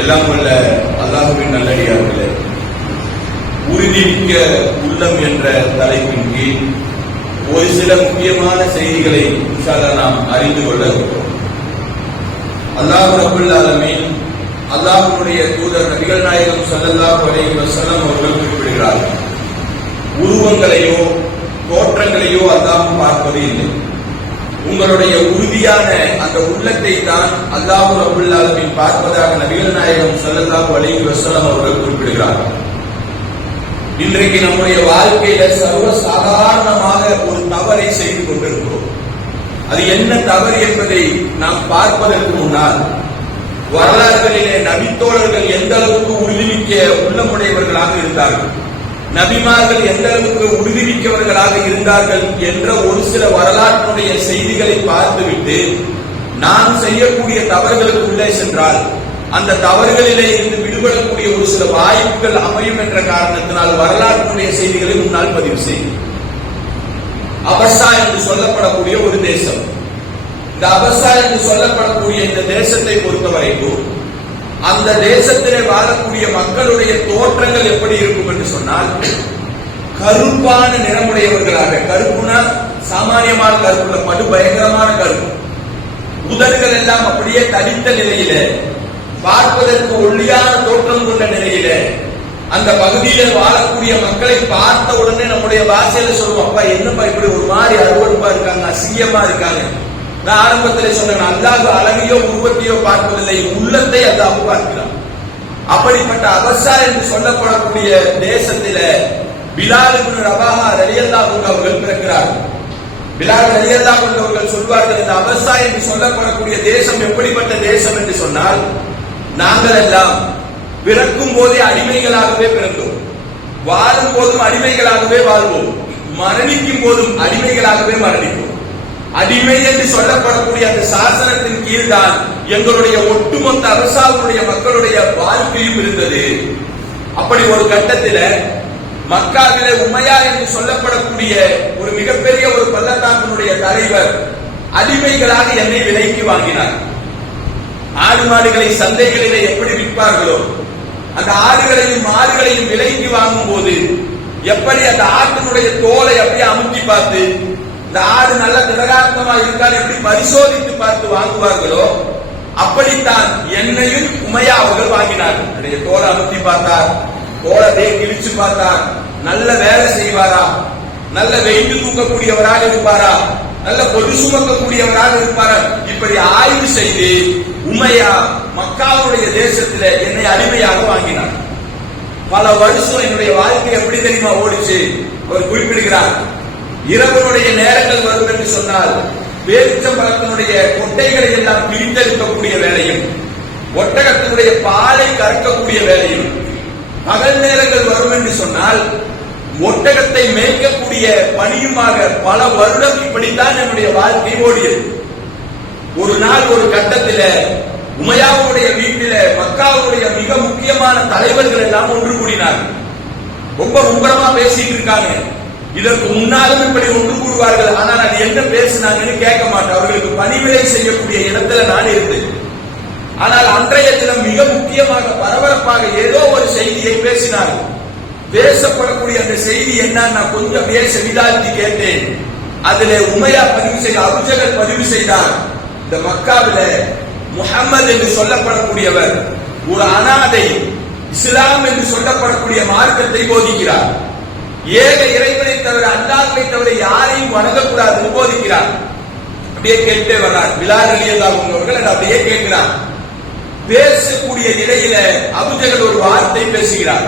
எல்லாம் வல்ல அல்லாஹ்வின் நல்லடியார்களே, உறுதிமிக்க உள்ளம் என்ற தலைப்பின் கீழ் ஒரு சில முக்கியமான செய்திகளை இன்ஷாஅல்லாஹ் நாம் அறிந்து கொள்ள இருக்கிறோம். அல்லாஹ் ரப்பல் ஆலமீன் அல்லாஹ்வுடைய தூதர் நபிகள் நாயகம் ஸல்லல்லாஹு அலைஹி வஸல்லம் அவர்கள் குறிப்பிடுகிறார்கள், உருவங்களையோ தோற்றங்களையோ அல்லாஹ் பார்ப்பது இல்லை, உங்களுடைய உறுதியான அந்த உள்ளத்தை தான் அல்லாஹ் ரப்பல் ஆலமீன் பார்ப்பதாக நபிகள் நாயகம் ஸல்லல்லாஹு அலைஹி வஸல்லம் அவர்கள் குறிப்பிடுகிறார்கள். இன்றைக்கு நம்முடைய வாழ்க்கையில சர்வ சாதாரணமாக ஒரு தவறை செய்து கொண்டிருக்கிறோம். அது என்ன தவறு என்பதை நாம் பார்ப்பதற்கு முன்னால் வரலாறுகளிலே நபித்தோழர்கள் எந்த அளவுக்கு உறுதிமிக்க உள்ளமுடையவர்களாக இருந்தார்கள், நபிமார்கள் எந்த அளவுக்கு உறுதிமிக்கவர்களாக இருந்தார்கள் என்ற ஒரு சில வரலாற்றுடைய செய்திகளை பார்த்துவிட்டு நாம் செய்யக்கூடிய தவறுகளுக்குள்ளே சென்றால் அந்த தவறுகளிலே இருந்து விடுபடக்கூடிய ஒரு சில வாய்ப்புகள் அமையும் என்ற காரணத்தினால் வரலாற்றுடைய செய்திகளை முன்னால் பதிவு செய்யும். அபஸ்ஸா என்று சொல்லப்படக்கூடிய ஒரு தேசம், இந்த அபஸ்ஸா என்று சொல்லப்படக்கூடிய இந்த தேசத்தை பொறுத்தவரைக்கும் அந்த தேசத்திலே வாழக்கூடிய மக்களுடைய தோற்றங்கள் எப்படி இருக்கும் என்று சொன்னால், கருப்பான நிறமுடையவர்களாக, கருப்புனா சாமானியமான கருப்பு, படு பயங்கரமான கருப்பு, உதடுகள் எல்லாம் அப்படியே தடித்த நிலையில, பார்ப்பதற்கு ஒல்லியான தோற்றம் கொண்ட நிலையில அந்த பகுதியில் வாழக்கூடிய மக்களை பார்த்த உடனே நம்முடைய பாஷையில சொல்லுவோம், அப்பா என்னப்பா இப்படி ஒரு மாதிரி அருவருப்பா இருக்காங்க, அசிங்கமா இருக்காங்க. நான் ஆரம்பத்தில் சொன்னேன், அல்லாஹ் அழகையோ உருவத்தையோ பார்ப்பதில்லை, உள்ளத்தை அல்லாஹ் பார்க்கிறான். அப்படிப்பட்ட அபஸ்ஸா என்று சொல்லப்படக்கூடிய தேசத்தில பிலால் இப்னு ரபாஹா ரலியல்லாஹு அன்ஹு அவர்கள் பிறக்கிறார்கள். பிலால் ரலியல்லாஹு அன்ஹு அவர்கள் சொல்வார்கள், இந்த அபஸ்ஸா என்று சொல்லப்படக்கூடிய தேசம் எப்படிப்பட்ட தேசம் என்று சொன்னால், நாங்கள் எல்லாம் பிறக்கும் போதே அடிமைகளாகவே பிறந்தோம், வாழும் போதும் அடிமைகளாகவே வாழ்வோம், மரணிக்கும் போதும் அடிமைகளாகவே மரணிப்போம். அடிமை என்று சொல்லப்படக்கூடிய அந்த சாசனத்தின் கீழ் தான் எங்களுடைய ஒட்டுமொத்த அரசாவுடைய மக்களுடைய வாழ்க்கையும் இருந்தது. அப்படி ஒரு கட்டத்தில் மக்காவிலே உமையா என்று சொல்லப்படக்கூடிய ஒரு மிகப்பெரிய ஒரு பள்ளத்தாக்கினுடைய தலைவர் அடிமைகளாக என்னை விலைக்கு வாங்கினார். ஆடு மாடுகளை சந்தைகளிலே எப்படி விற்பார்களோ அந்த ஆடுகளையும் மாடுகளையும் விலைக்கு வாங்கும் போது எப்படி அந்த ஆட்டினுடைய தோலை அப்படியே அமுக்கி பார்த்து இந்த ஆடு நல்ல திடகாத்தமா இருக்கான்னு எப்படி பரிசோதித்து பார்த்து வாங்குவார்களோ அப்படித்தான் என்னையும் உமையா அவர்கள் வாங்கினார்கள். என்னுடைய தோலை அமுத்தி பார்த்தார், தோலை கிழிச்சு பார்த்தார், நல்ல வேலை செய்வாரா, நல்ல வெயிட்டு தூக்கக்கூடியவராக இருப்பாரா, நல்ல பொது சுமக்கக்கூடியவராக இருப்பாரா, இப்படி ஆய்வு செய்து உமையா மக்காவுடைய தேசத்தில் என்னை அடிமையாக வாங்கினார். பல வருஷம் என்னுடைய வாழ்க்கை எப்படி தெரியுமா ஓடிச்சு அவர் குறிப்பிடுகிறார். இரவனுடைய நேரங்கள் வரும் என்று சொன்னால் பேரிச்சம்பழத்தினுடைய கொட்டைகளை எல்லாம் பிரித்தெடுக்கக்கூடிய வேலையும் ஒட்டகத்தினுடைய பாலை கறக்கக்கூடிய வேலையும், பகல் நேரங்கள் வரும் என்று சொன்னால் ஒட்டகத்தை மேய்க்கக்கூடிய பணியுமாக பல வருடம் இப்படித்தான் என்னுடைய வாழ்க்கை ஓடியது. ஒரு நாள் ஒரு கட்டத்தில் உமையாவுடைய வீட்டில மக்காவுடைய மிக முக்கியமான தலைவர்கள் எல்லாம் ஒன்று கூடினார்கள். ரொம்ப மும்பரமா பேசிட்டு இருக்காங்க. இதற்கு முன்னாலும் இப்படி ஒன்று கூடுவார்கள், ஆனால் அது என்ன பேசினாங்கன்னு கேட்க மாட்டேன். அவர்களுக்கு பணிவிடை செய்யக்கூடிய இடத்துல நான் இருந்தேன். ஆனால் அன்றைய தினம் மிக முக்கியமாக பரபரப்பாக ஏதோ ஒரு செய்தியை பேசினார்கள். பேசப்படக்கூடிய அந்த செய்தி என்ன, நான் கொஞ்சம் அப்படியே செவிதாழ்த்தி கேட்டேன். அதிலே உமையா பதிவு செய்த, அபூஜஹல் பதிவு செய்தார், இந்த மக்காவில முஹம்மது என்று சொல்லப்படக்கூடியவர் ஒரு அனாதை, இஸ்லாம் என்று சொல்லப்படக்கூடிய மார்க்கத்தை போதிக்கிறார், ஏக இறைவனை தவிர அல்லாஹ்வை தவிர யாரையும் வணங்கக்கூடாது போதிக்கிறார். அப்படியே கேட்டே வர்றார். பிலால் ரலியல்லாஹு அன்ஹு அவர்கள் அப்படியே கேட்கிறார். பேசக்கூடிய இடையில அபூஜஹல் ஒரு வார்த்தை பேசுகிறார்,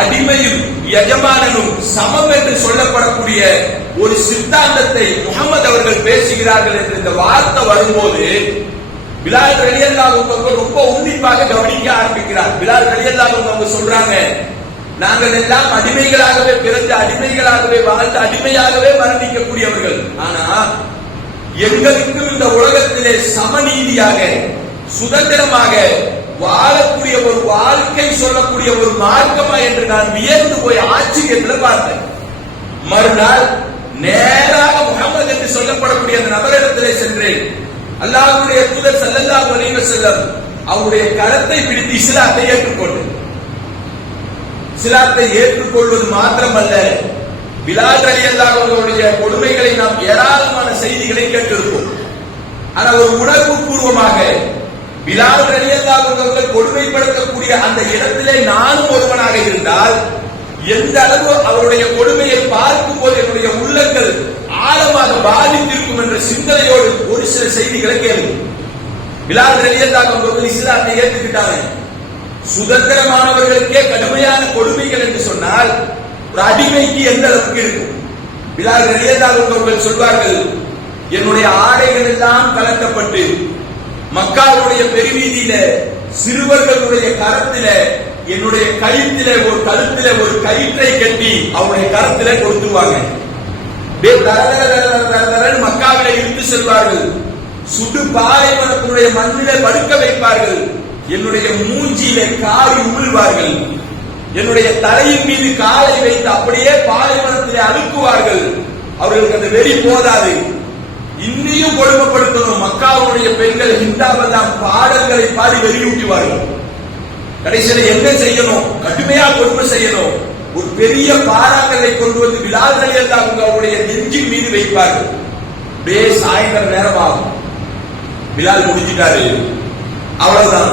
அடிமையும் எஜமானனும் சமம் என்று சொல்லப்படக்கூடிய ஒரு சித்தாந்தத்தை முகமது அவர்கள் பேசுகிறார்கள் என்று இந்த வார்த்தை வரும்போது பிலால் ரலியல்லாஹு அன்ஹு ரொம்ப உன்னிப்பாக கவனிக்க ஆரம்பிக்கிறார். பிலால் ரலியல்லாஹு அன்ஹு சொல்றாங்க, நாங்கள் எல்லாம் அடிமைகளாகவே பிறந்து அடிமைகளாகவே வாழ்ந்து அடிமையாகவே மரணிக்கக்கூடியவர்கள், ஆனா எங்களுக்கும் இந்த உலகத்திலே சமநீதியாக சுதந்திரமாக வாழக்கூடிய ஒரு வாழ்க்கை சொல்லக்கூடிய ஒரு மார்க்கமா என்று நான் வியந்து போய் ஆச்சரியத்தில் பார்த்தேன். மறுநாள் நேராக முஹம்மது என்று சொல்லப்படக்கூடிய அந்த நபரிடத்திலே சென்றேன். அல்லாஹ்வுடைய தூதர் ஸல்லல்லாஹு அலைஹி வஸல்லம் அவருடைய கரத்தை பிடித்து இஸ்லாத்தை ஏற்றுக்கொண்டு, இஸ்லாத்தை ஏற்றுக்கொள்வது மாத்திரமல்ல, பிலால் ரலியல்லாஹு அவர்களுடைய கொடுமைகளை நாம் ஏராளமான செய்திகளை கேட்டிருப்போம். ஆனால் ஒரு உணர்வு பூர்வமாக பிலால் ரலியல்லாஹு அவர்கள் கொடுமைப்படுத்தக்கூடிய அந்த இடத்திலே நானும் ஒருவனாக இருந்தால் எந்த அளவு அவருடைய கொடுமையை பார்க்கும் போது என்னுடைய உள்ளங்கள் ஆழமாக பாதித்திருக்கும் என்ற சிந்தனையோடு ஒரு சில செய்திகளை கேள்வி. பிலால் ரலியல்லாஹு அவர்கள் இஸ்லாத்தை ஏற்றுக்கிட்டாங்க. சுதந்திரமானவர்களுக்கே கடுமையான கொடுமைகள் என்று சொன்னால் ஒரு அடிமைக்கு எந்த அளவுக்கு இருக்கும்? பிலால் ரலியல்லாஹு அவர்கள் சொல்வார்கள், என்னுடைய ஆடைகள் எல்லாம் கலட்டப்பட்டு மக்காவுடைய பெருவீதியில சிறுவர்களுடைய கரத்தில என்னுடைய கழுத்தில ஒரு கயிற்றை கட்டி அவருடைய கரத்தில கொடுத்துருவாங்க. மக்காவில இருந்து செல்வார்கள். சுடு பாலைவனத்தினுடைய மண்ணில படுக்க வைப்பார்கள். என்னுடைய மூஞ்சியில காரி உமிழ்வார்கள். என்னுடைய தலையின் மீது காலை வைத்து அப்படியே பாலைவனத்திலே அழுக்குவார்கள். அவர்களுக்கு அந்த வெறி போதாது, இன்னையும் கொடுமைப்படுத்தணும். மக்காவுடைய பெண்கள் ஹிந்தாவெல்லாம் பாடல்களை பாடி வெறியூட்டுவார்கள். கடைசியில என்ன செய்யணும்? கடுமையா கொடுமை செய்யணும். ஒரு பெரிய பாறாங்கல்லை கொண்டு வந்து பிலால் ரலியல்லாஹு அவருடைய நெஞ்சின் மீது வைப்பார்கள். அப்படியே சாயந்தர நேரம் ஆகும், பிலால் முடிஞ்சிட்டாரு, அவ்வளவுதான்.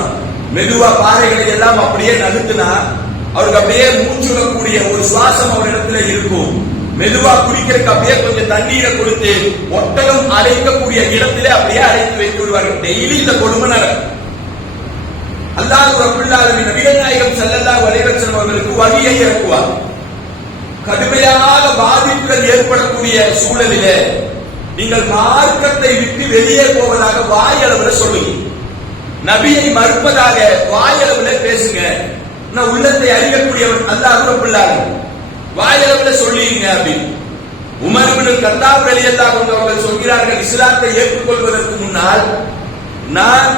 மெதுவா பாறைகளை எல்லாம் அப்படியே நகர்த்தினா அவருக்கு அப்படியே மூச்சுடக்கூடிய ஒரு சுவாசம் அவரிடத்துல இருக்கும். மெதுவா குடிக்கிறதுக்கு அப்படியே கொஞ்சம் தண்ணீரை கொடுத்து ஒட்டகம் அழைக்கக்கூடிய இடத்திலே அப்படியே அழைத்து வைத்து விடுவார்கள். டெய்லி இந்த கொடுமை நடக்கும். அல்லாஹ் ரப்பல் ஆலமீன் நபிகள் நாயகம் ஸல்லல்லாஹு அலைஹி வஸல்லம் அவர்களுக்கு வழியை இறக்குவார். கடுமையாக பாதிப்புகள் ஏற்படக்கூடிய சூழலிலே நீங்கள் மார்க்கத்தை விட்டு வெளியே போவதாக வாயளவில் சொல்லுங்க. நபியை மறுப்பதாக வாயளவில் பேசுங்க. நான் உள்ளத்தை அறியக்கூடியவன் அல்லாஹ் ரப்பல் ஆலமீன். வாயளவில் சொல்லிங்க அப்படின்னு உமர் இப்னு கத்தாப் ரலியல்லாஹு அன்ஹு அவர்கள் சொல்கிறார்கள், இஸ்லாத்தை ஏற்றுக்கொள்வதற்கு முன்னால் நான்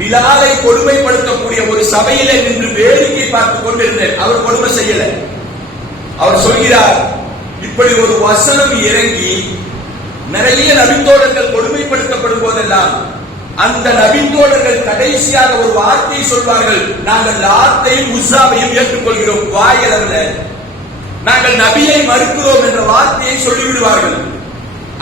பிலாலை கொடுமைப்படுத்தக்கூடிய ஒரு சபையிலே நின்று வேடிக்கை பார்த்துக் கொண்டிருந்தேன். அவர் கொடுமை செய்யல. அவர் சொல்கிறார், இப்படி ஒரு வசனம் இறங்கி நிறைய நபித்தோழர்கள் கொடுமைப்படுத்தப்படும் போதெல்லாம் அந்த நபித்தோழர்கள் கடைசியாக ஒரு வார்த்தை சொல்வார்கள், நாங்கள் லாத்தையும் உஸ்ஸாவையும் ஏற்றுக்கொள்கிறோம். வாயளவில் நாங்கள் நபியை மறுக்கிறோம் என்ற வார்த்தையை சொல்லிவிடுவார்கள்.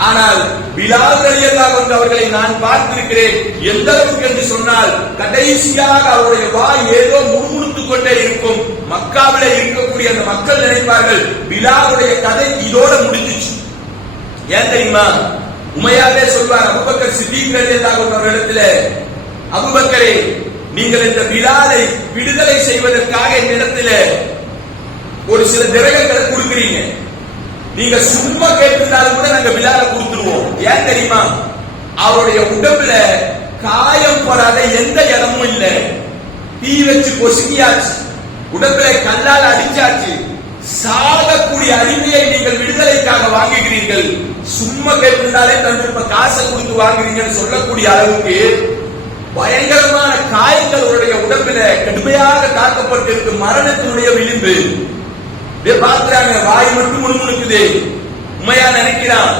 ஆனால் பிலால் ரலியல்லாஹு அன்ஹு அவர்களை நான் பார்த்திருக்கிறேன். எந்த அளவுக்கு என்று சொன்னால் கடைசியாக அவருடைய வாய் ஏதோ முணுமுணுத்துக் கொண்டே இருக்கும். மக்காவிலே இருக்கக்கூடிய அந்த மக்கள் நினைப்பார்கள், பிலாலுடைய கதை இதோட முடிஞ்சிச்சு. ஏன் தெரியுமா? உமையாவே சொல்வார், அபூபக்கர் சித்தீக் ரலியல்லாஹு அன்ஹு அவர்களிடத்திலே, அபூபக்கரே, நீங்கள் இந்த பிலாலை விடுதலை செய்வதற்காக என்னிடத்திலே ஒரு சில திரகங்களை கொடுக்கிறீங்க. நீங்க சும்மா கேட்டிருந்தாலும் கூட நாங்க பிலாலை கொடுத்துருவோம். ஏன் தெரியுமா? அவருடைய உடம்புல காயம் போடாத எந்த இடமும் இல்ல. தீ வச்சு பொசுக்கியாச்சு, உடம்புல கல்லால் அடிச்சாச்சு. சாகக்கூடிய அடிமையை நீங்கள் விடுதலைக்காக வாங்குகிறீர்கள். சும்மா கேட்டிருந்தாலே தன்னுடைய காசை கொடுத்து வாங்குறீங்கன்னு சொல்லக்கூடிய அளவுக்கு பயங்கரமான காயங்கள் அவருடைய உடம்பில கடுமையாக தாக்கப்பட்டிருக்கு. மரணத்தினுடைய விளிம்பு பார்க்கிறாங்க. வாய் மட்டும் முணுமுணுக்குது. உண்மையா நினைக்கிறான்,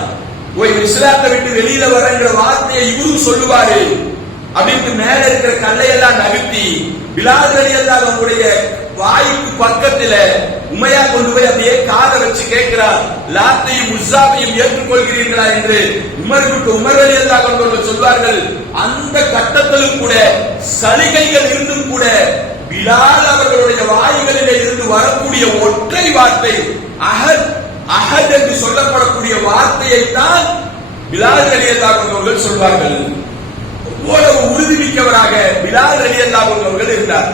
ஓய் இஸ்லாத்தை விட்டு வெளியில வரங்கிற வார்த்தையை இவரும் சொல்லுவாரு அப்படின்னு மேல இருக்கிற கல்லையெல்லாம் நகர்த்தி பிலால் ரலியல்லாஹு அவருடைய வாய்க்கு பக்கத்துல உமையா கொண்டு போய் அப்படியே காதை வச்சு கேட்கிறார், லாத்தையும் உஸ்ஸாவையும் ஏற்றுக்கொள்கிறீர்களா என்று. உமர் ரலியல்லாஹு அவர்கள் சொல்வார்கள், அந்த கட்டத்திலும் கூட சலுகைகள் இருந்தும் கூட பிலால் அவர்களுடைய வாய்களிலே இருந்து வரக்கூடிய ஒற்றை வார்த்தை அஹத் அஹத் என்று சொல்லப்படக்கூடிய வார்த்தையை தான் பிலால் ரலியல்லாஹு அவர்கள் சொல்வார்கள். அவ்வளவு உறுதிமிக்கவராக பிலால் ரலியல்லாஹு அவர்கள் இருந்தார்.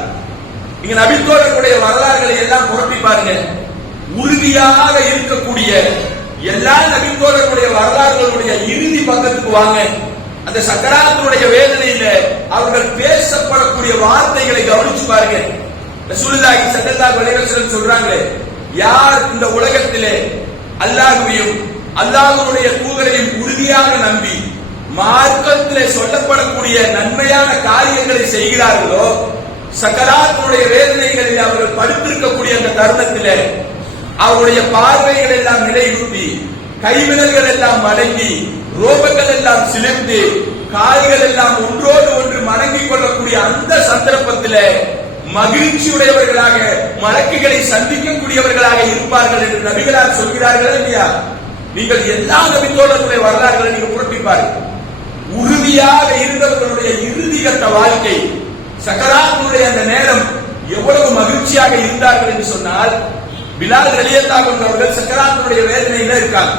நீங்க நபித்தோழர்களுடைய வரலாறுகளை எல்லாம் புரட்டி பாருங்க. உறுதியாக இருக்கக்கூடிய எல்லா நபித்தோழர்களுடைய வரலாறுகளுடைய இறுதி பக்கத்துக்கு வாங்க. அந்த சக்கராத்தினுடைய வேதனையில அவர்கள் பேசப்படக்கூடிய வார்த்தைகளை கவனிச்சு பாருங்க. ரசூலுல்லாஹி ஸல்லல்லாஹு அலைஹி வஸல்லம் சொல்றாங்களே, யார் இந்த உலகத்திலே அல்லாஹ்வையும் அல்லாஹ்வுடைய தூதரையும் உறுதியாக நம்பி மார்க்கத்திலே சொல்லப்படக்கூடிய நன்மையான காரியங்களை செய்கிறார்களோ, சக்கராத்தினுடைய வேதனைகளில் அவர்கள் படுத்திருக்கக்கூடிய அந்த தருணத்திலே அவருடைய பார்வைகள் எல்லாம் நிலையுறுத்தி, கைவிரல்கள் எல்லாம் மடங்கி, ரோபங்கள் எல்லாம் சிலிர்ந்து, கால்கள் எல்லாம் ஒன்றோடு ஒன்று மடங்கிக் கொள்ளக்கூடிய அந்த சந்தர்ப்பத்தில் மகிழ்ச்சியுடையவர்களாக மலக்குகளை சந்திக்கக்கூடியவர்களாக இருப்பார்கள் என்று நபிகளார் சொல்கிறார்கள் இல்லையா? நீங்கள் எல்லா நபித்தோழர்களுடைய வரலாறுகளை நீங்க புரட்டிப்பார்கள். உறுதியாக இருந்தவர்களுடைய இறுதி கட்ட வாழ்க்கை, சக்கராத்துடைய அந்த நேரம் எவ்வளவு மகிழ்ச்சியாக இருந்தார்கள் என்று சொன்னால், பிலால் ரலியல்லாஹு அன்ஹு அவர்கள் சக்கராத்துடைய வேதனையில இருக்காங்க.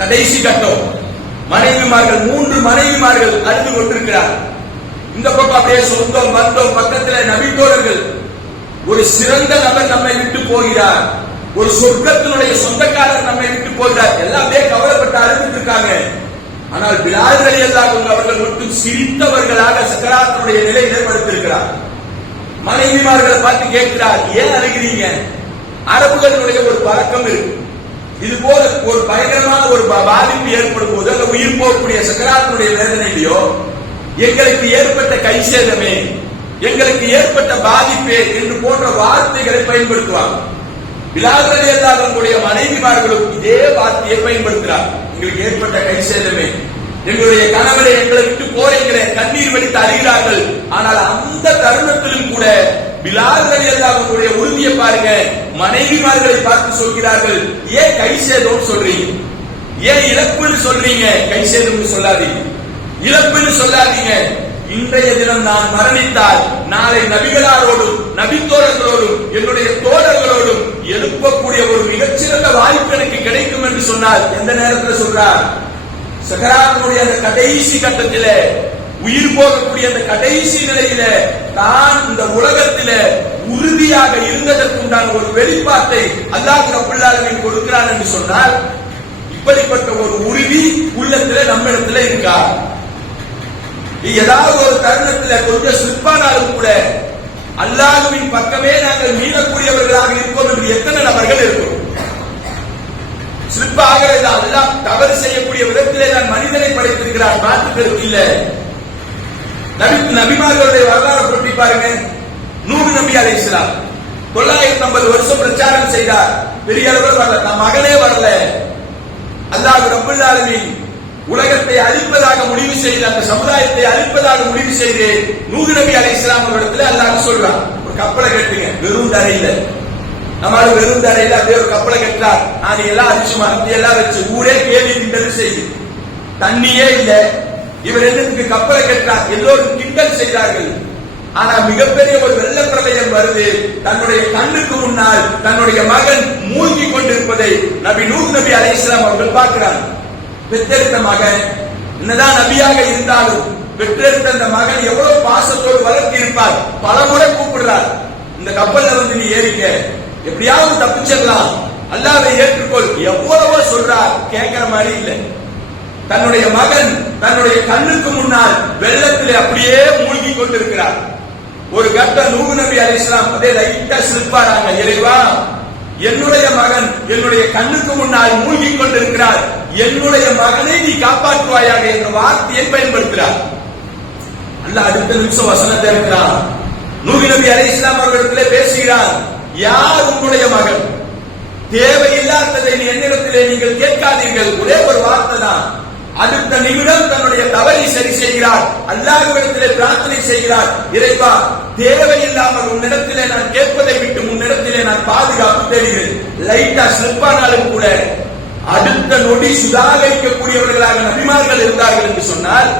கடைசி கட்டம், மனைவிமார்கள் 3 மனைவிமார்கள் அழுது கொண்டிருக்கிறார். இந்த பக்கம் அப்படியே சொந்தம் பந்தம் பக்கத்தில் நபித்தோழர்கள், ஒரு சிறந்த நபர் நம்மை விட்டு போகிறார், ஒரு சொர்க்கத்தினுடைய சொந்தக்காரர் நம்மை விட்டு போகிறார், எல்லாம் அப்படியே கவலைப்பட்டு அழுதுட்டு இருக்காங்க. ஆனால் பிலால் ரலியல்லாஹு அன்ஹு அவர்கள் மட்டும் சிரித்தவர்களாக சக்கராத்துடைய நிலையில படுத்திருக்கிறார். மனைவிமார்களை பார்த்து கேட்கிறார், ஏன் அழுகிறீங்க? அரபுகளுடைய ஒரு பழக்கம் இருக்கு, இது போல ஒரு பயங்கரமான ஒரு பாதிப்பு ஏற்படும் போது அந்த உயிர் போகக்கூடிய சக்கராத்துடைய வேதனையிலையோ, எங்களுக்கு ஏற்பட்ட கை சேதமே, எங்களுக்கு ஏற்பட்ட பாதிப்பே என்று போன்ற வார்த்தைகளை பயன்படுத்துவாங்க. பிலால் ரலியல்லாஹு அன்ஹுடைய மனைவிமார்களும் இதே வார்த்தையை பயன்படுத்துகிறார். எங்களுக்கு ஏற்பட்ட கை சேதமே, எங்களுடைய கணவரை எங்களை விட்டு போறீங்களே, கண்ணீர் வடித்து அழுகிறார்கள். ஆனால் அந்த தருணத்திலும் கூட பிலால் ரலியல்லாஹு அன்ஹுடைய உறுதியை பாருங்க. மனைவிமார்களை பார்த்து சொல்கிறார்கள், ஏன் கை சேதம் சொல்றீங்க, ஏன் இழப்புன்னு சொல்றீங்க, கை சேதம் சொல்லாதீங்க, இழப்புன்னு சொல்லாதீங்க. இன்றைய தினம் நான் மரணித்தால் நாளை நபிகளாரோடும் நபித்தோழர்களோடும் என்னுடைய தோழர்களோடும் எழுப்பக்கூடிய ஒரு மிகச்சிறந்த வாய்ப்பு எனக்கு கிடைக்கும் என்று சொன்னால், எந்த நேரத்தில் சொல்றார்? சக்கராத்துடைய அந்த கடைசி கட்டத்திலே, உயிர் போகக்கூடிய அந்த கடைசி நிலையில தான் இந்த உலகத்தில உறுதியாக இருந்ததற்குண்டான ஒரு வெளிப்பாட்டை அல்லாஹ் ரப்பல் ஆலமீன் கொடுக்கிறான் என்று சொன்னால், இப்படிப்பட்ட ஒரு உறுதி உள்ளத்துல நம்ம இடத்துல இருக்கா? ஏதாவது ஒரு தருணத்துல கொஞ்சம் சிற்பானாலும் கூட அல்லாஹ்வின் பக்கமே நாங்கள் மீளக்கூடியவர்களாக இருக்கோம் என்று எத்தனை நபர்கள் இருக்கும்? சிற்பாக அல்லாஹ் தவறு செய்யக்கூடிய விதத்திலே தான் மனிதனை படைத்திருக்கிறார், மாற்றுக்கிறது இல்லை. நபிமார்களுடைய வரலாறு புரட்டி பாருங்க. நூஹ் நபி அலைஹிஸ்ஸலாம் 950 வருஷம் பிரச்சாரம் செய்தார், பெரிய அளவில் வரல, தம் மகனே வரல. அல்லாஹ் ரப்பல் ஆலமீன் உலகத்தை அழிப்பதாக முடிவு செய்து, அந்த சமுதாயத்தை அழிப்பதாக முடிவு செய்து நூஹ் நபி அலைஹிஸ்ஸலாம் அவரிடத்துல அல்லாஹ் சொல்றான், ஒரு கப்பலை கட்டுங்க, வெறும் தரையில. நம்மளால வெறும் தரையில அப்படியே ஒரு கப்பலை கட்டுறார். அது எல்லாம் அரிசி மரத்தி எல்லாம் வச்சு ஊரே கேள்வி கிண்டல் செய்து, தண்ணியே இல்லை, இவர் என்னத்துக்கு கப்பலை கட்டுறார், எல்லோரும் கிண்டல் செய்தார்கள். ஆனா மிகப்பெரிய ஒரு வெள்ள பிரளயம் வருது, தன்னுடைய கண்ணுக்கு முன்னால் தன்னுடைய மகன் மூழ்கி கொண்டிருப்பதை நபி நூஹ் நபி அலைஹிஸ்ஸலாம் அவர்கள் பார்க்கிறார். பெற்றெடுத்த மகன் என்னதான் நபியாக இருந்தாலும் பெற்றெடுத்த அந்த மகன் எவ்வளவு பாசத்தோடு வளர்த்தி இருப்பார். பல முறை கூப்பிடுறார், இந்த கப்பல்ல வந்து நீ ஏறிக்க, எப்படியாவது தப்பிச்சிடலாம், அல்லாஹ்வை ஏற்றுக்கொள், எவ்வளவோ சொல்றார், கேட்கிற மாதிரி இல்லை. தன்னுடைய மகன் தன்னுடைய கண்ணுக்கு முன்னால் வெள்ளத்திலே அப்படியே மூழ்கி கொண்டிருக்கிறார். ஒரு கட்டம் நூஹ் நபி அலைஹிஸ்ஸலாம் அதே லைட்டா சிரிப்பாராங்க, இறைவா என்னுடைய மகன் என்னுடைய கண்ணுக்கு முன்னால் மூழ்கி கொண்டிருக்கிறார், என்னுடைய மகனை நீ காப்பாற்றுவாயாக என்ற வார்த்தையை பயன்படுத்துகிறார். அல்லாஹ் அடுத்த நிமிஷம் வசனத்தை இருக்கிறார், நூஹ் நபி அலைஹிஸ்ஸலாம் அவர்களிடத்திலே பேசுகிறார், யார் உங்களுடைய மகன்? தேவையில்லாததை என்னிடத்திலே நீங்கள் கேட்காதீர்கள், ஒரே ஒரு வார்த்தை தான். அடுத்த நிமிடம் தன்னுடைய தவறை சரி செய்கிறார், அல்லாஹ்விடத்திலே பிரார்த்தனை செய்கிறார், இறைவா தேவையில்லாமல் உன்னிடத்திலே நான் கேட்பதை விட்டு உன்னிடத்திலே நான் பாதுகாப்பு தேடுகிறேன். லைட்டா சிற்பானாலும் கூட அடுத்த நொடி சுதாகரிக்கக்கூடியவர்களாக நபிமார்கள் இருந்தார்கள் என்று சொன்னால்,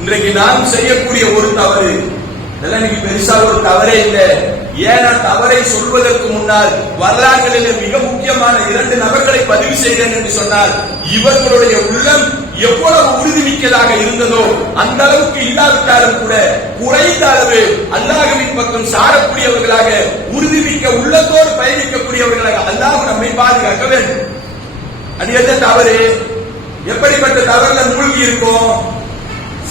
இன்றைக்கு நாம் செய்யக்கூடிய ஒரு தவறு, இதெல்லாம் இன்னைக்கு பெருசா ஒரு தவறே இல்லை. ஏன்னா தவறை சொல்வதற்கு முன்னால் வரலாறுகளிலே மிக முக்கியமான 2 நபர்களை பதிவு செய்கிறேன் என்று சொன்னால், இவர்களுடைய உள்ளம் எவ்வளவு உறுதிமிக்கதாக இருந்ததோ அந்த அளவுக்கு இல்லாவிட்டாலும் கூட குறைந்த அளவு அல்லாஹ்வின் பக்கம் சாரக்கூடியவர்களாக, உறுதிமிக்க உள்ளத்தோடு பயணிக்கக்கூடியவர்களாக அல்லாஹ் நம்மை பாதுகாக்க வேண்டும். அது எந்த தவறு? எப்படிப்பட்ட தவறுல மூழ்கி இருக்கும்?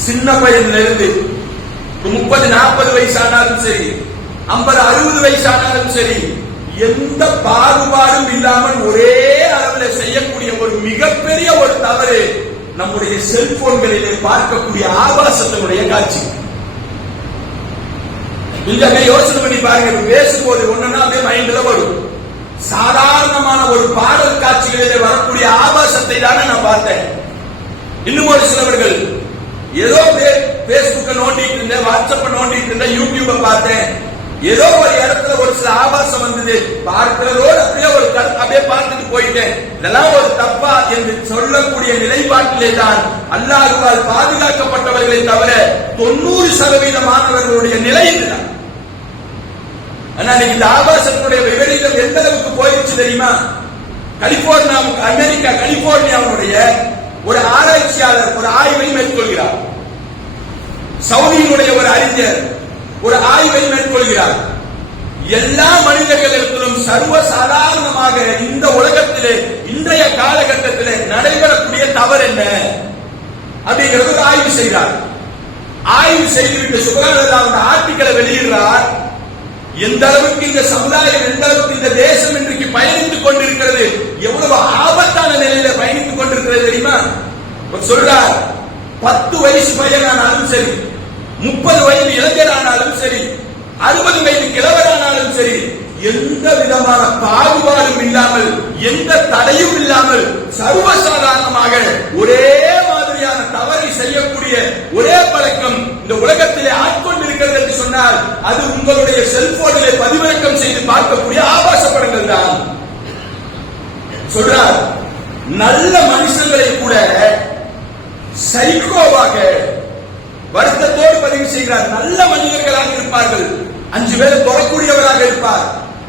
சின்ன பையன்ல இருந்து 30-40 வயசானாலும் சரி, 50-60 வயசானாலும் சரி, எந்த பாகுபாடும் இல்லாமல் ஒரே அளவில் செய்யக்கூடிய ஒரு மிகப்பெரிய ஒரு தவறு நம்முடைய செல்போன்களிலே பார்க்கக்கூடிய ஆபாசத்தினுடைய காட்சி. நீங்க யோசனை பண்ணி பாருங்க, பேசும்போது ஒண்ணுன்னா அப்படியே மைண்ட்ல வரும். சாதாரணமான ஒரு பாடல் காட்சிகளிலே வரக்கூடிய ஆபாசத்தை தானே நான் பார்த்தேன். இன்னும் ஒரு சிலவர்கள் ஏதோ பேஸ்புக்க நோண்டிட்டு இருந்தேன், வாட்ஸ்அப்ப நோண்டிட்டு இருந்தேன், யூடியூப பார்த்தேன், ஏதோ ஒரு இடத்துல ஒரு சில ஆபாசம் வந்தது, பார்க்கிறதோடு அப்படியே பார்த்துட்டு போயிட்டேன், இதெல்லாம் ஒரு தப்பா என்று சொல்லக்கூடிய நிலைப்பாட்டிலே தான் அல்லாஹ்வால் பாதுகாக்கப்பட்டவர்களை தவிர 90% மாணவர்களுடைய நிலை இதுதான். இந்த ஆபாசத்தினுடைய விபரீதம் எந்த அளவுக்கு போயிடுச்சு தெரியுமா? அமெரிக்கா கலிபோர்னியாவுடைய ஒரு ஆராய்ச்சியாளர் ஒரு ஆய்வை மேற்கொள்கிறார். சவுதியினுடைய ஒரு அறிஞர் ஒரு ஆய்வை மேற்கொள்கிறார். எல்லா மனிதர்களிடத்திலும் சர்வசாதாரணமாக இந்த உலகத்திலே இன்றைய காலகட்டத்திலே நடைபெறக்கூடிய தவறு என்ன அப்படிங்கிறது ஆய்வு செய்கிறார். ஆய்வு செய்துவிட்டு சுபஹானல்லாஹ் அந்த ஆர்டிக்கலை வெளியிடுறார். எந்த அளவுக்கு இந்த சமுதாயம், எந்த அளவுக்கு இந்த தேசம் இன்றைக்கு பயணித்துக் கொண்டிருக்கிறது, எவ்வளவு ஆபத்தான நிலையில பயணித்துக் கொண்டிருக்கிறது தெரியுமா? சொல்றார், 10 வயசு பையனானாலும் சரி, 30 வயது இளைஞரானாலும் சரி, 60 வயது கிழவரானாலும் சரி, எந்த விதமான பாகுபாடும் இல்லாமல், எந்த தடையும் இல்லாமல் சர்வசாதாரணமாக ஒரே மாதிரியான தவறை செய்யக்கூடிய ஒரே பழக்கம் இந்த உலகத்திலே ஆட்கொண்டிருக்கிறது என்று சொன்னால் அது உங்களுடைய செல்போனிலே பதிவிறக்கம் செய்து பார்க்கக்கூடிய ஆபாச படங்கள் தான். சொல்றார், நல்ல மனுஷங்களை கூட சைக்கோவாக வருத்தத்தோடு பதிவு செய்கிறார். நல்ல மனிதர்களாக இருப்பார்கள், 5 பேரை தொடக்கூடியவராக இருப்பார்,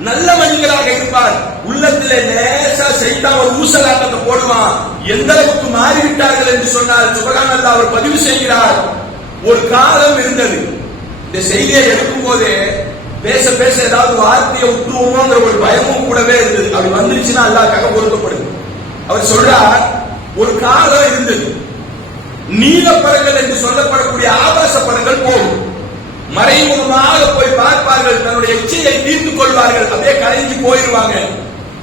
நல்ல மனிதர்களாக இருப்பார், உள்ளத்திலே லேசா சைத்தான் ஒரு ஊசலாட்டத்தை போடுவான். எந்த அளவுக்கு மாறிவிட்டார்கள் என்று சொன்னால் சுபஹானல்லாஹ் அவர் பதிவு செய்கிறார். ஒரு காலம் இருந்தது, இந்த செய்தியை எடுக்கும் போதே பேச பேச ஏதாவது வார்த்தையை விட்டுருவோங்கிற ஒரு பயமும் கூடவே இருந்தது. அப்படி வந்துருச்சுன்னா அல்லாஹ்க்காக பொருத்தப்படுது. அவர் சொல்றார், ஒரு காலம் இருந்தது, நீலப்படங்கள் என்று சொல்லப்படக்கூடிய ஆபாச படங்கள் போகும், மறைமுகமாக போய் பார்ப்பார்கள், தன்னுடைய இச்சையை தீர்த்து கொள்வார்கள், அப்படியே கரைஞ்சு போயிடுவாங்க.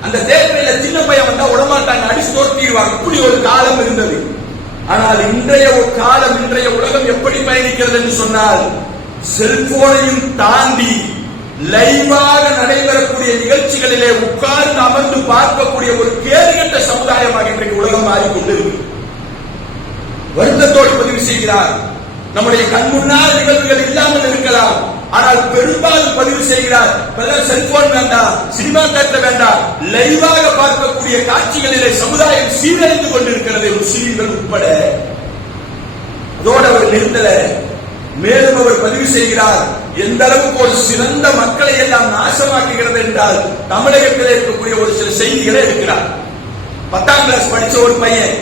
அந்த தேட்டரில் சின்ன பையன் வந்தா உடமாட்டாங்க, அடிச்சு தோற்றிடுவாங்க. இப்படி ஒரு காலம் இருந்தது. ஆனால் இன்றைய காலம், இன்றைய உலகம் எப்படி பயணிக்கிறது என்று சொன்னால் செல்போனையும் தாண்டி லைவாக நடைபெறக்கூடிய நிகழ்ச்சிகளிலே உட்கார்ந்து அமர்ந்து பார்க்கக்கூடிய ஒரு கேடுகட்ட சமுதாயமாக இன்றைக்கு உலகம் மாறிக்கொண்டிருக்கு. வருத்தத்தோடு பதிவு செய்கிறார். நம்முடைய கண் முன்னால் நிகழ்வுகள் இல்லாமல் இருக்கலாம், ஆனால் பெரும்பாலும் பதிவு செய்கிறார், செல்போன் வேண்டாம், சினிமா தேட்டர் வேண்டாம், லைவாக பார்க்கக்கூடிய காட்சிகளிலே சமுதாயம் சீரழிந்து கொண்டிருக்கிறது, முஸ்லிம்கள் உட்பட. அதோடு அவர் நிறுத்தல, மேலும் அவர் பதிவு செய்கிறார், எந்த அளவுக்கு ஒரு சிறந்த மக்களை எல்லாம் நாசமாக்குகிறது என்றால் தமிழகத்தில் இருக்கக்கூடிய ஒரு சில செய்திகளை இருக்கிறார். 10ஆம் கிளாஸ் படிச்ச ஒரு பையன்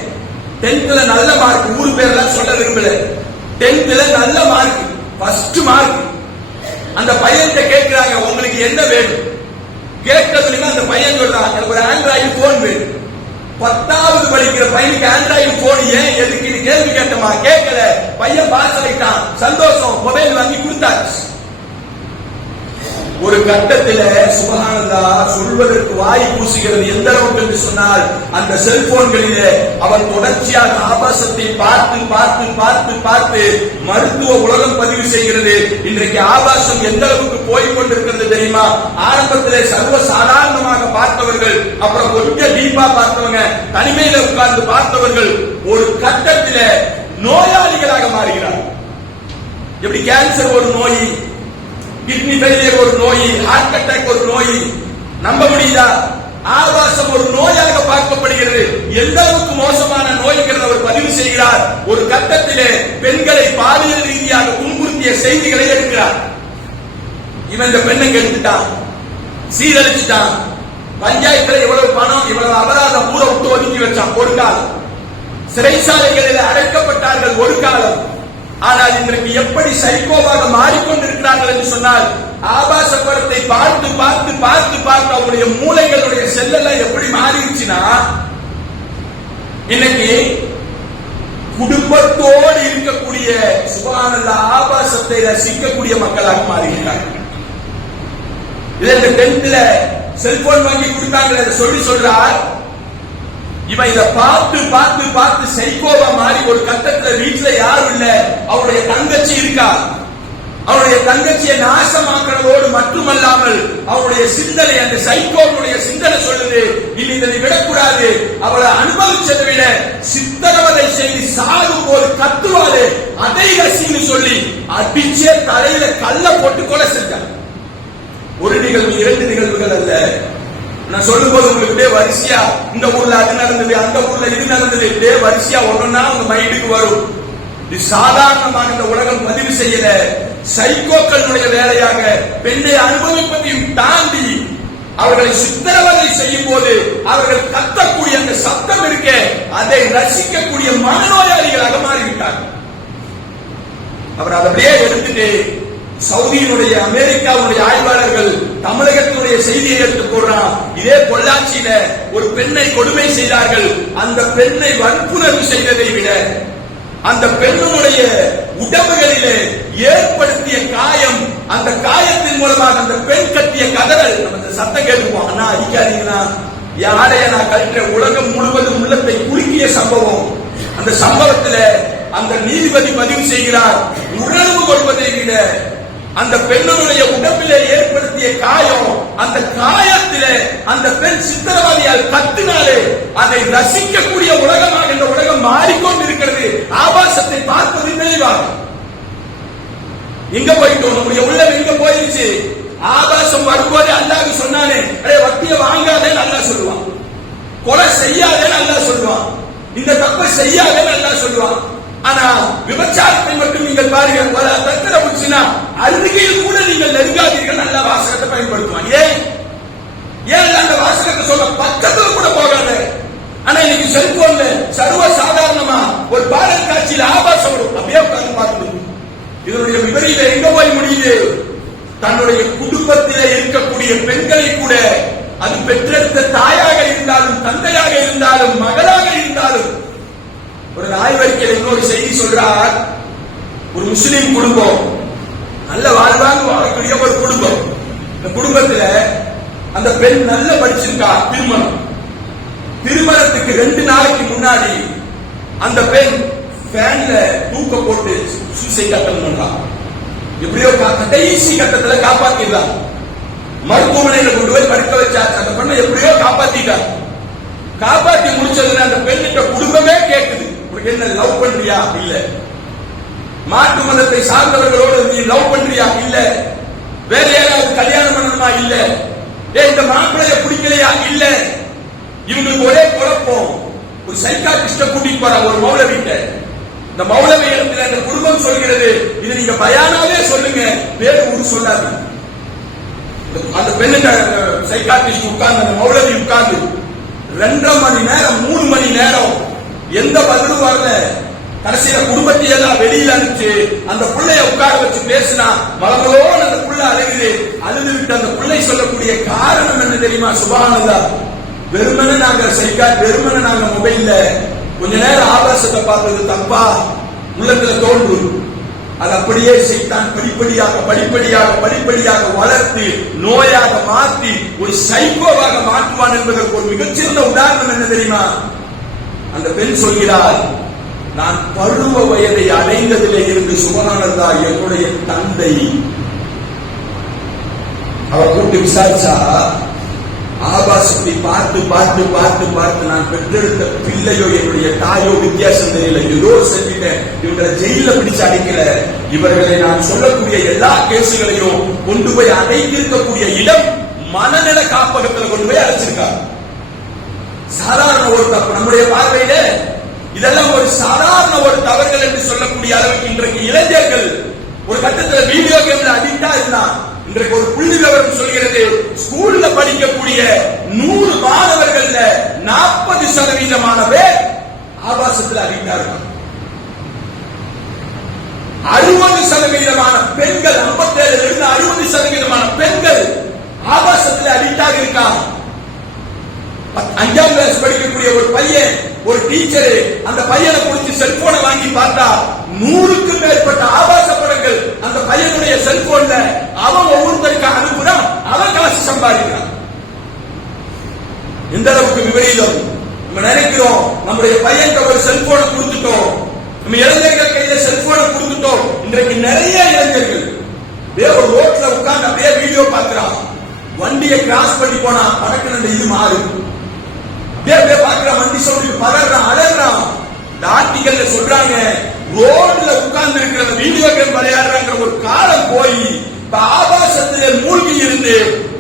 10th நல்ல மார்க், ஊர் பேர்லாம் சொல்ல விரும்பல, 10th நல்ல மார்க், ஃபர்ஸ்ட் மார்க். அந்த பையன்கிட்ட கேட்கிறாங்க, உங்களுக்கு என்ன வேணும்? கேட்கறதுல அந்த பையன் சொல்றான், எனக்கு ஒரு ஆண்ட்ராய்டு போன் வேணும். 10வது படிக்கிற பையனுக்கு ஆண்ட்ராய்டு போன் ஏன் எதுக்கு கேள்வி கேட்டமா? கேட்கல, பையன் பாஸ் ஆயிட்டான், சந்தோஷம், மொபைல் வாங்கி கொடுத்தாச்சு. ஒரு கட்டத்தில் சுபஹானல்லாஹ் சொல்வதற்கு வாய் பூசுகிறது. எந்த அளவுக்கு என்று சொன்னால் அந்த செல்போன்களிலே அவர் தொடர்ச்சியாக ஆபாசத்தை பார்த்து பார்த்து பார்த்து பார்த்து மருத்துவ உலகம் பதிவு செய்கிறது. இன்றைக்கு ஆபாசம் எந்த அளவுக்கு போய்கொண்டிருக்கிறது தெரியுமா? ஆரம்பத்திலே சர்வ சாதாரணமாக பார்த்தவர்கள், அப்புறம் கொஞ்சம் டீப்பா பார்த்தவங்க, தனிமையில உட்கார்ந்து பார்த்தவர்கள் ஒரு கட்டத்தில் நோயாளிகளாக மாறுகிறார். எப்படி கேன்சர் ஒரு நோய், கிட்னி ஃபெயிலியர் ஒரு நோய், ஹார்ட் அட்டாக் ஒரு நோய், நம்ப முடியுதா? ஆபாசம் ஒரு நோயாக பார்க்கப்படுகிறது. எந்த அளவுக்கு மோசமான நோய்ங்கிறத அவர் பதிவு செய்கிறார். ஒரு கட்டத்திலே பெண்களை பாலியல் ரீதியாக துன்புறுத்திய செய்திகளை எடுக்கிறார். இவன் இந்த பெண்ணை கெடுத்துட்டான், சீரழிச்சுட்டான், பஞ்சாயத்துல இவ்வளவு பணம், இவ்வளவு அபராதம் ஊரை விட்டு ஒதுக்கி வச்சான் ஒரு காலம், சிறைச்சாலைகளில் அடைக்கப்பட்டார்கள் ஒரு காலம். ஆனால் இன்றைக்கு எப்படி சைக்கோவாக மாறிக்கொண்டிருக்கிறார்கள் என்று சொன்னால் ஆபாச படத்தை பார்த்து பார்த்து பார்த்து பார்த்து அவருடைய மூளைகளுடைய செல்லெல்லாம் எப்படி மாறிடுச்சுன்னா இன்னைக்கு குடும்பத்தோடு இருக்கக்கூடிய சுபஹானல்லாஹ் ஆபாசத்தை ரசிக்கக்கூடிய மக்களாக மாறிவிட்டார்கள். இந்த 10th செல்போன் வாங்கி கொடுத்தாங்க சொல்லி சொல்றார், இவன் இதை பார்த்து பார்த்து பார்த்து சைக்கோவா மாறி ஒரு கட்டத்தில் வீட்டுல யாரும் இல்ல, அவருடைய தங்கச்சி இருக்கா, அவருடைய தங்கச்சியை நாசமாக்குறதோடு மட்டுமல்லாமல் அவருடைய சிந்தனை, அந்த சைக்கோவுடைய சிந்தனை சொல்லுது, இனி இதனை விடக்கூடாது, முடியாது, அவளை அனுபவிச்சதை விட சித்திரவதை செய்து சாகும் போது கத்துவாரு, அதை ரசின்னு சொல்லி அடிச்சே தலையில கல்ல போட்டு கொலை செஞ்சார். ஒரு நிகழ்வு, இரண்டு நிகழ்வுகள் அல்ல. நான் சொல்லும் போது உங்களுக்கு வரிசையா இந்த ஊர்ல அது நடந்தது, அந்த ஊர்ல இது நடந்தது, இதே வரிசையா ஒன்னொன்னா உங்க மைண்டுக்கு வரும். இது சாதாரணமாக இந்த உலகம் பதிவு செய்யல. சைக்கோக்களுடைய வேலையாக பெண்ணை அனுபவிப்பதையும் தாண்டி அவர்களை சித்திரவதை செய்யும் போது அவர்கள் கத்தக்கூடிய அந்த சத்தம் இருக்க, அதை ரசிக்கக்கூடிய மனநோயாளிகளாக மாறிவிட்டார். அவர் அதை அப்படியே எடுத்துட்டு சவுதியினுடைய, அமெரிக்காவுடைய ஆய்வாளர்கள் தமிழகத்தினுடைய செய்தியை எடுத்து போடுறான். இதே பொள்ளாச்சியில ஒரு பெண்ணை கொடுமை செய்தார்கள். அந்த பெண்ணை வன்புணர்வு செய்ததை விட அந்த பெண்ணுடைய உடம்புகளிலே ஏற்படுத்திய காயம், அந்த காயத்தின் மூலமாக அந்த பெண் கட்டிய கதறல், நம்ம சத்தம் கேட்டுப்போம், அண்ணா அடிக்காதீங்கன்னா யாரைய நான் கற்ற உலகம் முழுவதும் உள்ளத்தை குலுக்கிய சம்பவம். அந்த சம்பவத்துல அந்த நீதிபதி பதிவு செய்கிறார், உணர்வு கொள்வதை விட அந்த பெண்ணுடைய உடம்பிலே ஏற்படுத்திய காயம், அந்த காயத்திலே அந்த பெண் சித்திரவதையால் கத்தினாலே அதை ரசிக்கக்கூடிய உலகமாக இந்த உலகம் மாறிக்கொண்டிருக்கிறது. ஆபாசத்தை பார்ப்பது தெளிவாக எங்க போயிட்டோம், நம்முடைய உள்ளம் எங்க போயிருச்சு. ஆபாசம் வரும்போது அல்லாஹ் சொன்னானே, வட்டியை வாங்காதேன்னு அல்லாஹ் சொல்லுவான், கொலை செய்யாதேன்னு அல்லாஹ் சொல்லுவான், இந்த தப்பை செய்யாதேன்னு அல்லாஹ் சொல்லுவான். ஆனா விபச்சாரத்தை மட்டும் நீங்கள் பாருங்கள், தத்திர புடிச்சுனா அருகில் கூட நீங்கள் நெருங்காதீர்கள் நல்ல வாசகத்தை பயன்படுத்துவான். ஏன் அந்த வாசகத்தை சொல்ல பக்கத்துல கூட போகாத. ஆனா இன்னைக்கு செல்போன்ல சர்வ சாதாரணமா ஒரு பாடல் காட்சியில் ஆபாசம் வரும், அப்படியே உட்கார்ந்து பார்க்கணும். இதனுடைய விபரீதம் எங்க போய் முடியுது? தன்னுடைய குடும்பத்திலே இருக்கக்கூடிய பெண்களை கூட, அது பெற்றெடுத்த தாயாக இருந்தாலும், தந்தையாக இருந்தாலும், மகளாக இருந்தாலும். ஒரு ஆய்வறிக்கையில் இன்னொரு செய்தி சொல்றார், ஒரு முஸ்லிம் குடும்பம், நல்ல வாழ்வாங்க வாழக்கூடிய ஒரு குடும்பம். இந்த குடும்பத்துல அந்த பெண் நல்ல படிச்சிருக்கா, திருமணத்துக்கு 2 நாளைக்கு முன்னாடி அந்த பெண் ஃபேன்ல தூக்க போட்டு சூசைட் அட்டன் பண்றா. எப்படியோ கடைசி கட்டத்துல காப்பாத்திடலாம், மருத்துவமனையில கொண்டு போய் படுக்க வச்சாச்சு. அந்த பெண்ணை எப்படியோ காப்பாத்திட்டாங்க. காப்பாத்தி முடிச்சதுல அந்த பெண்ணிட்ட குடும்பமே கேக்குது, உனக்கு என்ன லவ் பண்றியா? இல்ல. மாற்று மதத்தை சார்ந்தவர்களோடு நீ லவ் பண்றியா? இல்ல. வேற யாராவது கல்யாணம் பண்ணணுமா? இல்ல. இந்த மாப்பிளைய பிடிக்கலையா? இல்ல. இவங்களுக்கு ஒரே குழப்பம். ஒரு சைக்காட்ரிஸ்ட கூட்டிட்டு போற ஒரு மௌலவிட்ட, இந்த மௌலவி இடத்துல அந்த குடும்பம் சொல்கிறது, இது நீங்க பயானாவே சொல்லுங்க, வேற ஊரு சொல்லாது. அந்த பெண்ணுங்க சைக்காட்ரிஸ்ட் உட்கார்ந்து, அந்த மௌலவி உட்கார்ந்து 2.5 மணி நேரம் 3 மணி நேரம் எந்த பதிலும் வரல. கடைசியில குடும்பத்தை எல்லாம் வெளியில அனுப்பிச்சு அந்த பிள்ளைய உட்கார வச்சு பேசினா மலமலோன்னு அந்த புள்ள அழுகுது. அழுது விட்டு அந்த பிள்ளை சொல்லக்கூடிய காரணம் என்ன தெரியுமா? சுபஹானல்லாஹ், வெறுமனே நாங்க வெறுமனே நாங்க மொபைல்ல கொஞ்ச நேரம் ஆபாசத்தை பார்த்தது தப்பா உள்ளத்துல தோன்றும். அது அப்படியே சைத்தான் படிப்படியாக வளர்த்து நோயாக மாற்றி ஒரு சைக்கோவாக மாற்றுவான் என்பதற்கு ஒரு மிகச்சிறந்த உதாரணம் என்ன தெரியுமா? அந்த பெண் சொல்கிறார், நான் பருவ வயதை அடைந்ததிலே இருந்து சுபஹானல்லாஹ் என்னுடைய தந்தை அவர் கூட்டு விசாரிச்சா, ஆபாசத்தை பார்த்து நான் பெற்றெடுத்த பிள்ளையோ என்னுடைய தாயோ வித்தியாசம் தெரியல, ஏதோ சொல்லிட்டேன், இவங்களை ஜெயில பிடிச்சு அடைக்கல, இவர்களை நான் சொல்லக்கூடிய எல்லா கேசுகளையும் கொண்டு போய் அடைத்திருக்கக்கூடிய இடம் மனநல காப்பகத்தில் கொண்டு போய் அடைச்சிருக்காங்க. சாதாரண ஒரு தப்பு நம்முடைய பார்வையில இதெல்லாம் ஒரு சாதாரண ஒரு தவறுகள் என்று சொல்லக்கூடிய அளவுக்கு இன்றைக்கு இளைஞர்கள் ஒரு கட்டத்தில் வீடியோ கேம்ல அடிக்டா இருந்தான். இன்றைக்கு ஒரு புள்ளி விவரம் சொல்கிறது, ஸ்கூல்ல படிக்கக்கூடிய 100 மாணவர்கள்ல 40% பேர் ஆபாசத்தில் அடிக்டா இருக்காங்க. 60% பெண்கள், 57% 60% பெண்கள் ஆபாசத்தில் அடிக்டாக இருக்காங்க. 5ஆம் கிளாஸ் படிக்கக்கூடிய ஒரு பையன், ஒரு டீச்சர் அந்த பையனை குறித்து செல்போனை வாங்கி பார்த்தா 100க்கும் மேற்பட்ட ஆபாச படங்கள் அந்த பையனுடைய செல்போன்ல அவன் ஒவ்வொருத்தருக்கு அனுப்புறான், அவன் காசு சம்பாதிக்கிறான். எந்த அளவுக்கு விபரீதம்! நம்ம நினைக்கிறோம் நம்முடைய பையன் ஒரு செல்போனை கொடுத்துட்டோம், நம்ம இளைஞர்கள் கையில செல்போனை கொடுத்துட்டோம். இன்றைக்கு நிறைய இளைஞர்கள் ஒரு ரோட்ல உட்கார்ந்து அப்படியே வீடியோ பார்க்கிறான், வண்டியை கிராஸ் பண்ணி போனா படக்கு இது மாறும், பாக்குற வண்டி சவுண்டுக்கு பதறான், அலறான். இந்த ஆர்டிகல்ல சொல்றாங்க, ரோட்ல உட்கார்ந்து இருக்கிற வீடியோ கேம் விளையாடுறாங்க ஒரு காலம் போய் இப்ப ஆபாசத்திலே மூழ்கி இருந்து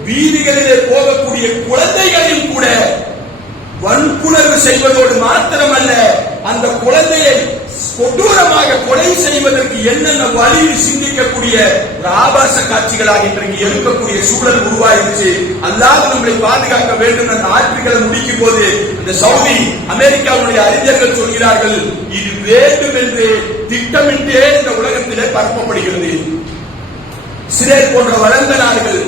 வீதிகளிலே போகக்கூடிய குழந்தைகளையும் கூட வன்புணர்வு செய்வதோடு மாத்திரமல்ல, அந்த குழந்தையை கொடூரமாக கொலை செய்வதற்கு என்னென்ன வழியில் சிந்திக்கக்கூடிய ஒரு ஆபாச காட்சிகளாக இன்றைக்கு இருக்கக்கூடிய சூழல் உருவாயிருச்சு. அல்லாஹ் நம்மளை பாதுகாக்க வேண்டும். அந்த ஆட்சிகளை முடிக்கும் போது இந்த சவுதி அமெரிக்காவுடைய அறிஞர்கள் சொல்கிறார்கள், இது வேண்டும் என்று திட்டமிட்டே இந்த உலகத்திலே பரப்பப்படுகிறது. இஸ்ரேல் போன்ற வளர்ந்த நாடுகள்,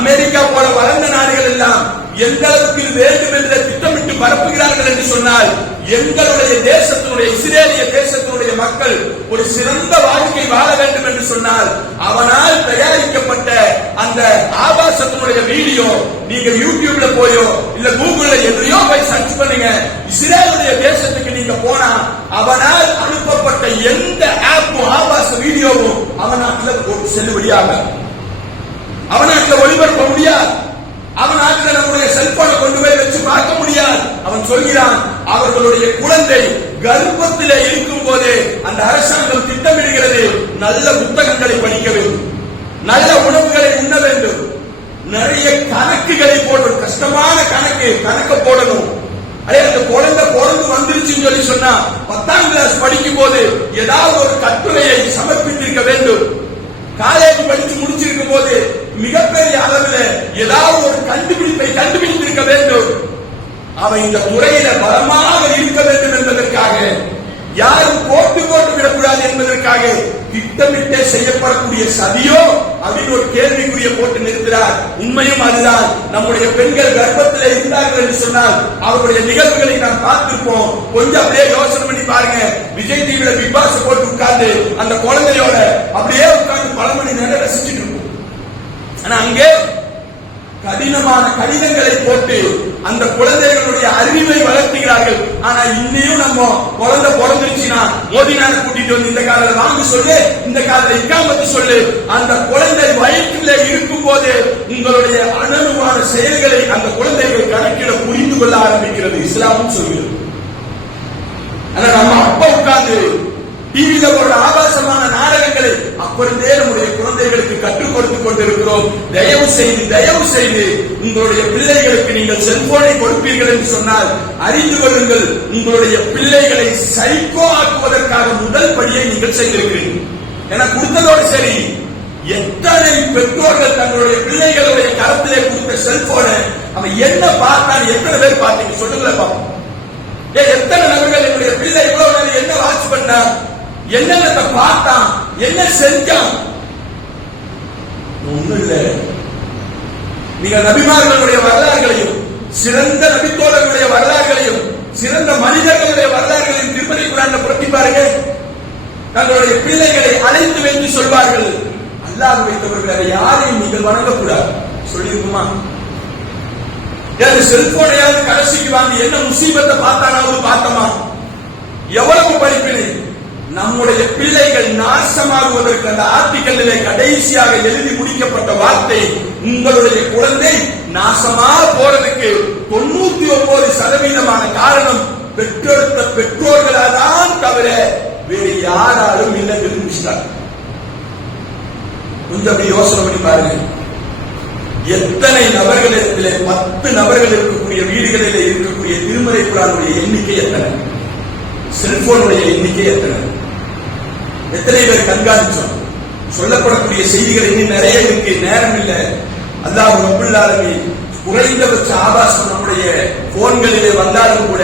அமெரிக்கா போல வளர்ந்த நாடுகள் எல்லாம் எந்த அளவுக்கு வேண்டும் என்று திட்டமிட்டு பரப்புகிறார்கள் என்று சொன்னால், எங்களுடைய தேசத்தினுடைய இஸ்ரேலிய தேசத்தினுடைய மக்கள் ஒரு சிறந்த வாழ்க்கை வாழ வேண்டும் என்று சொன்னால், அவனால் தயாரிக்கப்பட்ட அந்த ஆபாசத்தினுடைய வீடியோ நீங்க யூடியூப்ல போயோ இல்ல கூகுள்ல எதையோ போய் சர்ச் பண்ணுங்க. இஸ்ரேலுடைய தேசத்துக்கு நீங்க போனா அவனால் அனுப்பப்பட்ட எந்த ஆப்பும் ஆபாச வீடியோவும் அவனாட்டில் செல்லுபடியாக, அவனாட்டில் ஒளிபரப்ப முடியாது. அவன் நாட்டில் நம்முடைய செல்போனை கொண்டு போய் வச்சு பார்க்க முடியாது. அவன் சொல்கிறான், அவர்களுடைய குழந்தை கர்ப்பத்திலே இருக்கும் போது அந்த அரசாங்கம் திட்டமிடுகிறது, நல்ல புத்தகங்களை படிக்க வேண்டும், நல்ல உணவுகளை உண்ண வேண்டும், நிறைய கணக்குகளை போடணும், கஷ்டமான கணக்க போடணும். அதே அந்த குழந்தை பிறந்து வந்துருச்சுன்னு சொல்லி சொன்னா 10ஆம் கிளாஸ் படிக்கும் போது ஏதாவது ஒரு கட்டுரையை சமர்ப்பித்திருக்க வேண்டும். காலேஜ் படிச்சு முடிச்சிருக்கும் போது மிகப்பெரிய அளவில் ஏதாவது ஒரு கண்டுபிடிப்பை கண்டுபிடித்திருக்க வேண்டும். அவன் இந்த துறையில பலமாக இருக்க வேண்டும் என்பதற்காக, யாரும் போட்டு விடக்கூடாது என்பதற்காக திட்டமிட்டே செய்யப்படக்கூடிய சதியோ அப்படின்னு ஒரு கேள்விக்குரிய போட்டு நிறுத்துகிறார். உண்மையும் அதுதான். நம்முடைய பெண்கள் கர்ப்பத்தில் இருந்தார்கள் என்று சொன்னால் அவருடைய நிகழ்வுகளை நாம் பார்த்திருப்போம். கொஞ்சம் அப்படியே யோசனை பண்ணி பாருங்க. விஜய் டிவில பிக் பாஸ் போட்டு உட்கார்ந்து அந்த குழந்தையோட அப்படியே உட்கார்ந்து பல மணி நேரம் ரசிச்சுட்டு இருக்கும். ஆனா அங்கே கடினமான கடிதங்களை போட்டு அந்த குழந்தைகளுடைய அறிவை வளர்த்துகிறார்கள். ஆனா இன்னையும் நம்ம குழந்தை பிறந்துருச்சுன்னா மோதி நாடு கூட்டிட்டு வந்து இந்த காலத்துல வாங்க சொல்லு, இந்த காலத்துல இக்காமத்து சொல்லு. அந்த குழந்தை வயிற்றிலே இருக்கும் போது உங்களுடைய அனனுமான செயல்களை அந்த குழந்தைகள் கணக்கிட புரிந்து கொள்ள ஆரம்பிக்கிறது. இஸ்லாமும் சொல்கிறது. ஆனா நம்ம அப்பா உட்கார்ந்து டிவியில ஒரு ஆபாசமான நாடகங்களை அப்பொழுதே நம்முடைய குழந்தைகளுக்கு கற்றுக் கொடுத்துக் கொண்டிருக்கிறோம். தயவு செய்து உங்களுடைய பிள்ளைகளுக்கு நீங்கள் செல்போனை கொடுப்பீர்கள் என்று சொன்னால் அறிந்து கொள்ளுங்கள், உங்களுடைய பிள்ளைகளை சைக்கோ ஆக்குவதற்காக முதல் படியை நீங்கள் செய்திருக்கிறீர்கள். என கொடுத்ததோடு சரி, எத்தனை பெற்றோர்கள் தங்களுடைய பிள்ளைகளுடைய கரத்திலே கொடுத்த செல்போனை அவன் என்ன பார்த்தான், எத்தனை பேர் பார்த்தீங்க சொல்லுங்களேன் பாப்போம். எத்தனை நபர்கள் என்னுடைய பிள்ளை இவ்வளவு நேரம் என்ன வாட்ச் பண்ணார், என்னென்ன பார்த்தான், என்ன செஞ்சான்? ஒண்ணும் இல்ல. நீங்க நபிமார்களுடைய வரலாறுகளையும் சிறந்த நபித்தோழர்களுடைய வரலாறுகளையும் சிறந்த மனிதர்களுடைய வரலாறுகளையும் திருமறை குர்ஆன்ல புரட்டி பாருங்க. தங்களுடைய பிள்ளைகளை அழைத்து வைத்து சொல்வார்கள், அல்லாஹ்வை தவிர வேற யாரையும் நீங்கள் வணங்கக்கூடாது சொல்லியிருக்குமா? செல்போனையாவது கடைசிக்கு வாங்கி என்ன முசீபத்தை பார்த்தானாவது பார்த்தோமா? எவ்வளவு படிப்பினை! நம்முடைய பிள்ளைகள் நாசமாகுவதற்கு அந்த ஆர்டிகலிலே கடைசியாக எழுதி முடிக்கப்பட்ட வார்த்தை, உங்களுடைய குழந்தை நாசமா போறதுக்கு 99% காரணம் பெற்றெடுத்த பெற்றோர்களாதான் தவிர வேறு யாராலும் இல்லை முடிச்சிட்டார். கொஞ்சம் யோசனை பண்ணி பாருங்க. எத்தனை நபர்களிடத்திலே 10 நபர்கள் இருக்கக்கூடிய வீடுகளிலே இருக்கக்கூடிய திருமறை குர்ஆனுடைய எண்ணிக்கை எத்தனை, செல்போனுடைய எண்ணிக்கை எத்தனை பேர் கண்காணிச்சோம்? சொல்லப்படக்கூடிய செய்திகள் இன்னும் நிறைய இருக்கு, நேரம் இல்லை. அல்லாஹ் ரப்பல் ஆலமீன் குறைந்தபட்ச ஆபாசம் நம்முடைய போன்களிலே வந்தாலும் கூட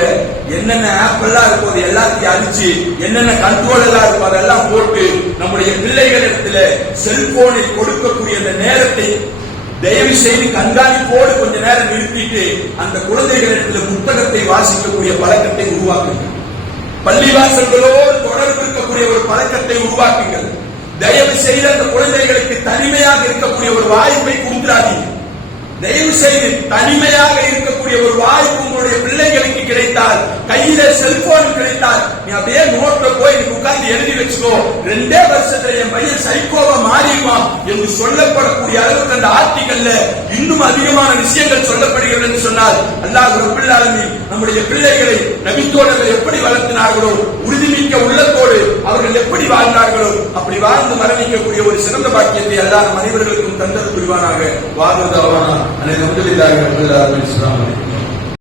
என்னென்ன ஆப் எல்லாம் இருக்கும் அது எல்லாத்தையும் அழிச்சு என்னென்ன கண்ட்ரோல் எல்லாம் இருக்கும் அதெல்லாம் போட்டு நம்முடைய பிள்ளைகளிடத்துல செல்போனில் கொடுக்கக்கூடிய அந்த நேரத்தை தயவு செய்து கண்காணிப்போடு கொஞ்ச நேரம் நிறுத்திட்டு அந்த குழந்தைகளிடத்தில் புத்தகத்தை வாசிக்கக்கூடிய பழக்கத்தை உருவாக்குங்கள். பள்ளிவாசல்களோடு தொடர்பு இருக்கக்கூடிய ஒரு பழக்கத்தை உருவாக்குங்கள். தயவு செய்து அந்த குழந்தைகளுக்கு தனிமையாக இருக்கக்கூடிய ஒரு வாய்ப்பை கொடுத்துடாதீங்க. தயவு செய்து தனிமையாக இருக்கக்கூடிய ஒரு வாய்ப்பு உங்களுடைய பிள்ளைகளுக்கு கிடைத்தால், கையில செல்போன் கிடைத்தால், நீ அப்படியே நோட்ல போய் உட்கார்ந்து எழுதி வச்சுக்கோ. 2 வருஷத்துல என் பையன் சைக்கோவா மாறிடுவான் என்று சொல்லப்படக்கூடிய அளவுக்கு அந்த ஆர்டிகல்ல இன்னும் அதிகமான விஷயங்கள் சொல்லப்படுகிறது என்று சொன்னால், அல்லாஹ் ரப்பல் ஆலமீன் நம்முடைய பிள்ளைகளை நபித்தோழர்கள் எப்படி வளர்த்தினார்களோ, உறுதிமிக்க உள்ளத்தோடு அவர்கள் எப்படி வாழ்ந்தார்களோ அப்படி வாழ்ந்து மரணிக்கக்கூடிய ஒரு சிறந்த பாக்கியத்தை அல்லாஹ் நம் அனைவர்களுக்கும் தந்தல் புரிவானாக. வாததாவானா அனைத்து